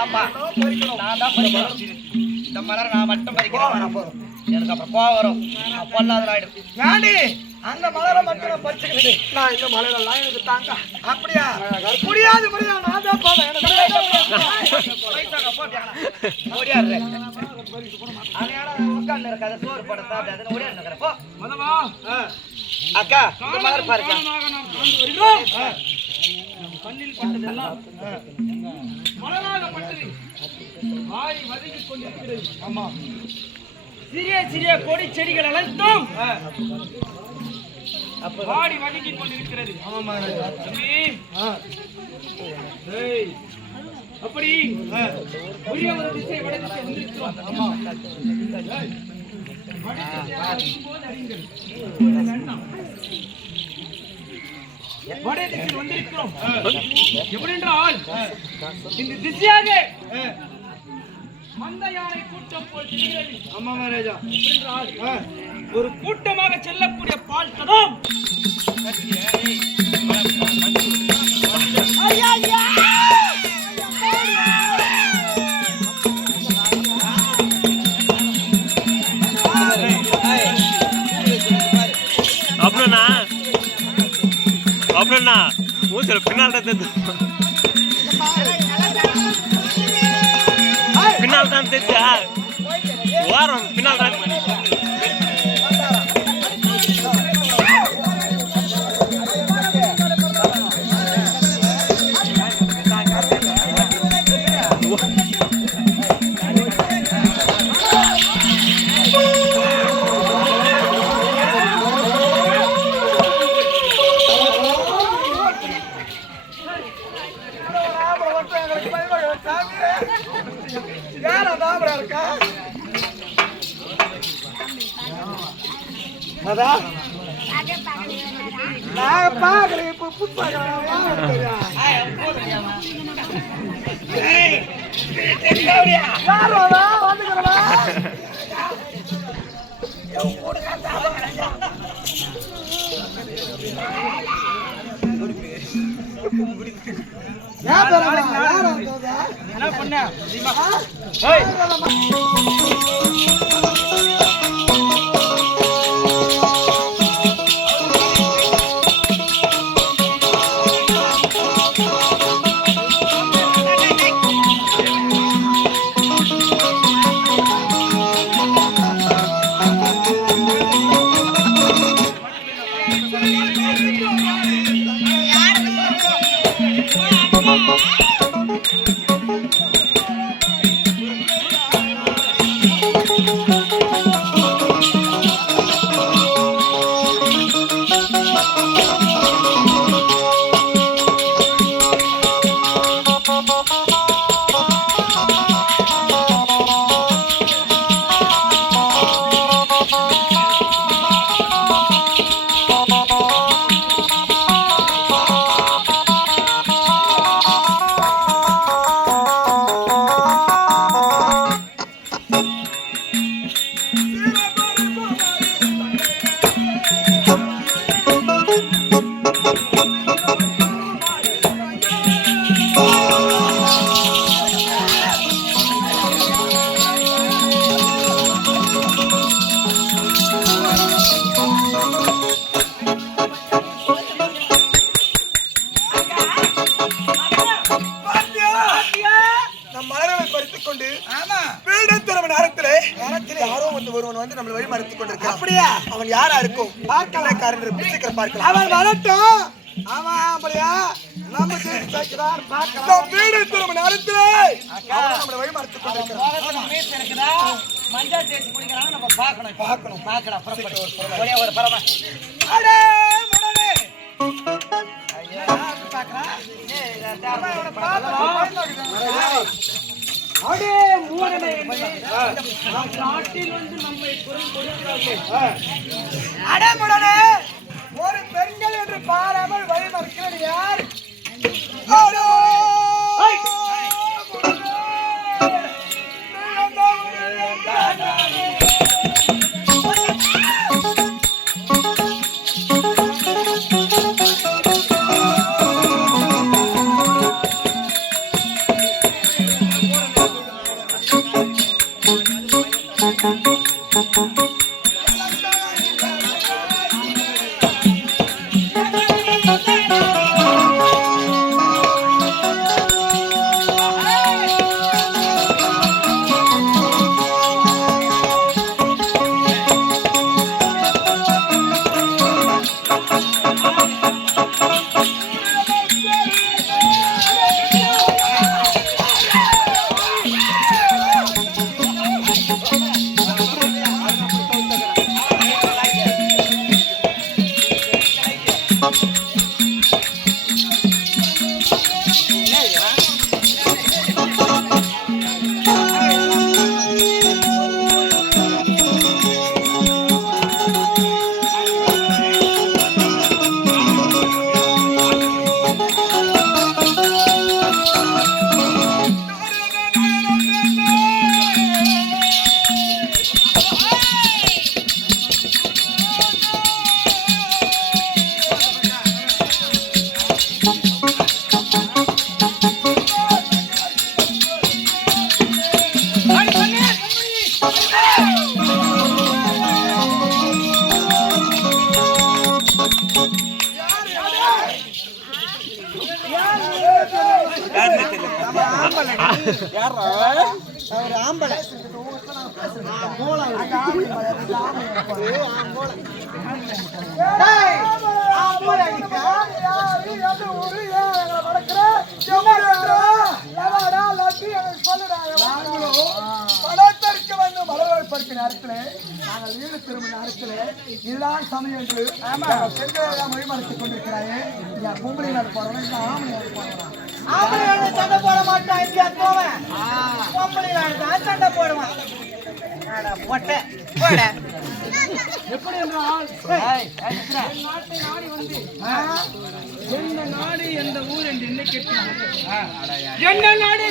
ஆமா நான் தான் பறிக்கணும். இந்த மலர் நான் மட்டும் பறிக்கிறேன். எனக்கு அப்புறம் கோவம் வரும். பொல்லாத ஆயிடும். ஏண்டி அந்த மலரை மட்டும் நான் பறிச்சுக்கிட்டு நான் இந்த மலரெல்லாம் எனக்கு தாங்க. அப்படியா முடியாது முடியாது. நான் தான் போவேன். ஓடியாடுற உட்காந்து இருக்காத சோறு போட சாப்பிடாது ஓடியாடு போ. அக்கா இந்த மலர் பாருக்கா கண்ணில் பட்டதெல்லாம் மலராகப்பட்டது வாய் வதங்கிக் கொண்டிருக்கிறது. ஆமா சிறிய சிறிய கொடி செடிகள் அனைத்தும் வாடி வதங்கிக் கொண்டிருக்கிறது. அப்படி உரிய ஒரு திசை வடதிசை வந்திருக்கிறோம். வடதிசை வந்திருக்கிறோம். எப்படி என்றால் இந்த திசையாக மந்த யானை கூட்டம் போல் தெரிகிறது. ஆமா மகாராஜா. என்றால் ஒரு கூட்டமாக செல்லக்கூடிய பால் கதம் அப்புறம்ண்ணா மூச்சல் பின்னால் தான் தெரிஞ்சா வாரம் பின்னால் தான் நான் பாக்கல இப்ப புத்தாங்க என்ன பண்ண அப்படியா அவன் யாரா இருக்கும் பார்க்கலாம். சீக்கிரம் பார்க்கலாம். அவன் வரட்டும். அவன் அப்படியா நம்ம சேர்க்கிறார் பார்க்கலாம். வீடு திரும்ப நேரத்திலே நம்மளை வழி மறைத்து கொண்டிருக்கிறான். மஞ்சள் தேய்ச்சி குடிக்கிறாங்க. நம்ம பார்க்கணும் பார்க்கணும் பார்க்கலாம். ஒரே ஒரு பரமா அடே மடனே அடே மூடனே நாட்டில் வந்து நம்மை குரல் கொடுக்கிறார்கள். அடே மூடனே ஒரு பெண்கள் என்று பாராமல் வழி மறைக்கிறது யார்? யாருன்னு தெரியல. அவர் ஆம்பளை படத்திற்கு வந்து மலர்களை பறிக்கும் நேரத்தில் நாங்கள் வீடு திரும்ப நேரத்தில் இதுதான் சமயம் என்று பெண்களை மொழிமறைத்துக் கொண்டிருக்கிறாயே பொம்பளை நாள் போறவன் ஆம்பளை போறவன் ஆம்பளை சண்டை போட மாட்டான் இந்தியா போவேன் பொம்பளை தான் சண்டை போடுவான் பொட்டை போட எப்படி என்றால் நாட்டை நாடி வந்து எந்த நாடு எந்த ஊர் என்று என்ன கேட்கிறான் என்ன நாடு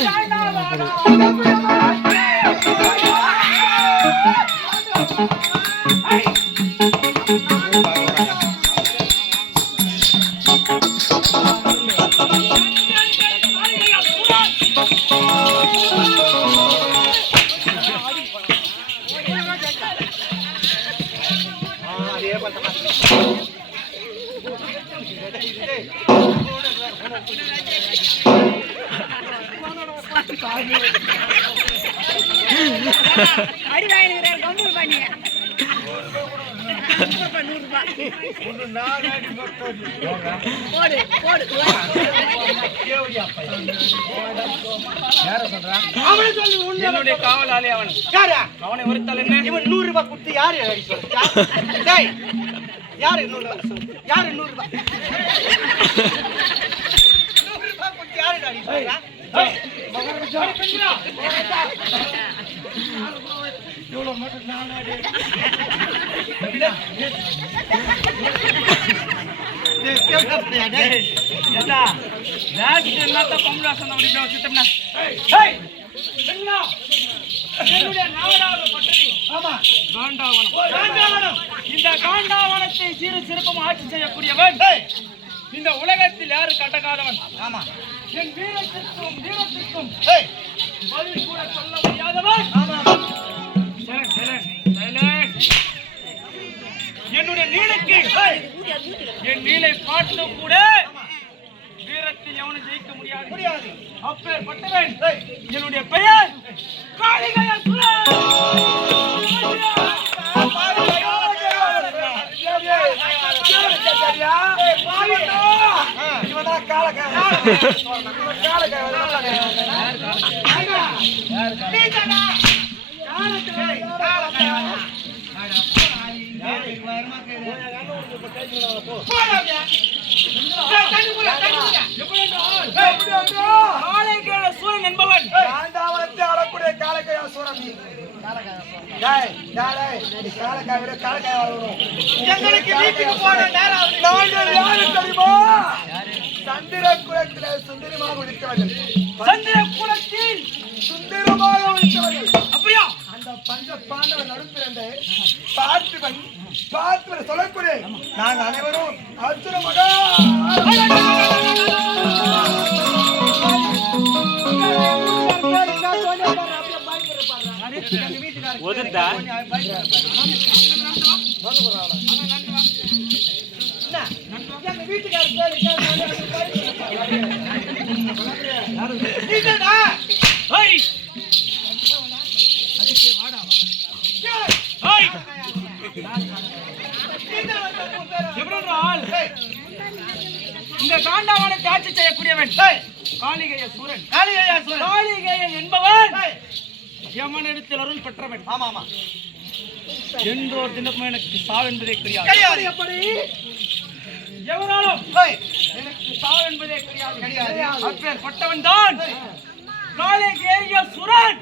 அடி வாங்கிக்கிறேன் கம்பு பண்ணிய என்னுடைய காவலாளி அவன் அவனை ஒருத்தல் என்ன இவன் 100 ரூபாய் கொடுத்து யாரு டேய் யாரு 100 ரூபாய் யாரு 100 ரூபாய் 100 ரூபாய் கொடுத்து யாரு அடி சொல்றா இந்த காண்டாவனத்தை சீர சிறப்பம் ஆட்சி செய்யக்கூடியவன் இந்த உலகத்தில் யாரு கட்டக்காதவன் ஆமா என் வீரத்திற்கும் வீரத்திற்கும் ஏய் பதில் கூட சொல்ல முடியாதவன் ஆமா என்னுடைய நீளுக்கு என் நீளை பார்த்து கூட வீரத்தில் எவனும் ஜெயிக்க முடியாது அப்பேற்பட்டவன் என்னுடைய பெயர் காளிகை அசுரன். சூரன் என்பவன் ஆளக்கூடிய காலக்கையா சூரன் எங்களுக்கு வீட்டுக்கு போன நேரம் தெரியுமா சந்திர குலத்திலே சுந்தரமாக உடித்தவர்கள் சந்திர குலத்தில் சுந்தரமாக உடித்தவர்கள் அப்படியா அந்த பஞ்ச பாண்டவ நடுப்பிறந்த பார்த்திபன் சொல்லக்கூடிய நாங்கள் அனைவரும் அர்ஜுன மகா ஒதுண்டா இந்த காண்டாவனத்தை ஆட்சி செய்யக்கூடியவன் காளிகேய சூரன் காளிகேயன் என்பவன் யமனிடத்தில் அருள் பெற்றவன் ஆமா ஆமா எந்தோர் தினமும் எனக்கு சாவு என்பதே கிடையாது எப்படி எவராலும் எனக்கு சாவு என்பதே கிடையாது அப்பேற்பட்டவன் தான் காளிகேய சூரன்